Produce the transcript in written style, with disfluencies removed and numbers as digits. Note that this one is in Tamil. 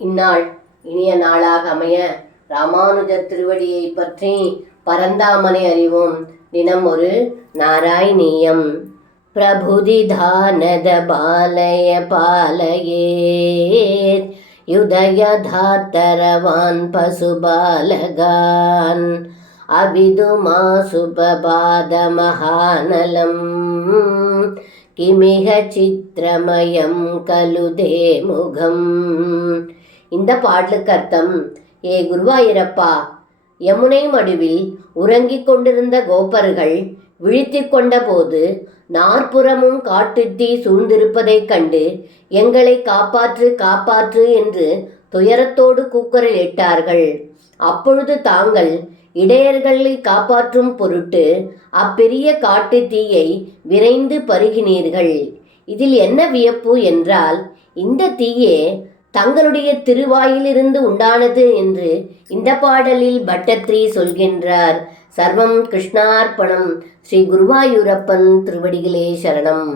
இந்நாள் இனிய நாளாக அமைய ராமானுஜர் திருவடியை பற்றி பரந்தாமனை அறிவோம். தினம் ஒரு நாராயணீயம். பிரபுதிதானத பாலய பாலயேத் யுதயதாத்தரவான் பசுபாலகான் அவிதுமா சுபபாத மகாநலம் கிமிக சித்திரமயம் கலுதே முகம். இந்த பாடலுக்கு அர்த்தம்: ஏ குருவாயூரப்பா, யமுனை மடுவில் உறங்கிக் கொண்டிருந்த கோபர்கள் விழித்து கொண்ட போது நாற்புறமும் காட்டுத்தீ சூழ்ந்திருப்பதைக் கண்டு எங்களை காப்பாற்று காப்பாற்று என்று துயரத்தோடு கூக்குரலிட்டார்கள். அப்பொழுது தாங்கள் இடையர்களை காப்பாற்றும் பொருட்டு அப்பெரிய காட்டு தீயை விரைந்து பருகினீர்கள். இதில் என்ன வியப்பு என்றால், இந்த தீயே தங்களுடைய திருவாயிலிருந்து உண்டானது என்று இந்த பாடலில் பட்டத்ரி சொல்கின்றார். சர்வம் கிருஷ்ணார்ப்பணம். ஸ்ரீ குருவாயூரப்பன் திருவடிகளே சரணம்.